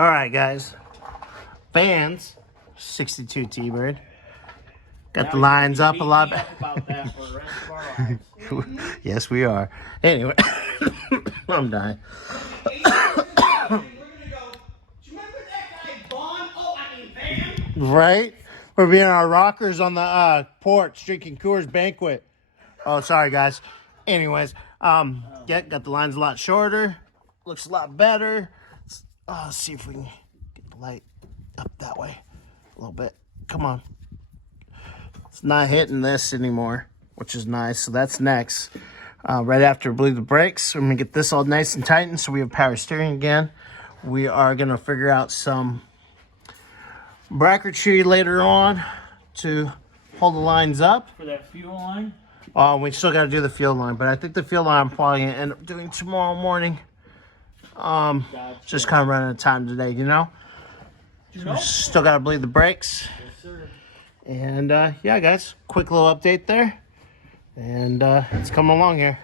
All right, guys. Fans, 62 T-Bird. Got the lines up a lot. Yes, we are. Anyway, I'm dying. Right? We're being our rockers on the porch drinking Coors Banquet. Oh, sorry, guys. Anyways, got the lines a lot shorter. Looks a lot better. Let's see if we can get the light up that way a little bit. Come on. It's not hitting this anymore, which is nice. So that's next. Right after we bleed the brakes, we're going to get this all nice and tightened so we have power steering again. We are going to figure out some bracketry later on to hold the lines up. For that fuel line? We still got to do the fuel line, but I think the fuel line I'm probably going to end up doing tomorrow morning. Gotcha. Just kind of running out of time today, you know? Still got to bleed the brakes. Yes, sir. And yeah, guys, quick little update there. And it's coming along here.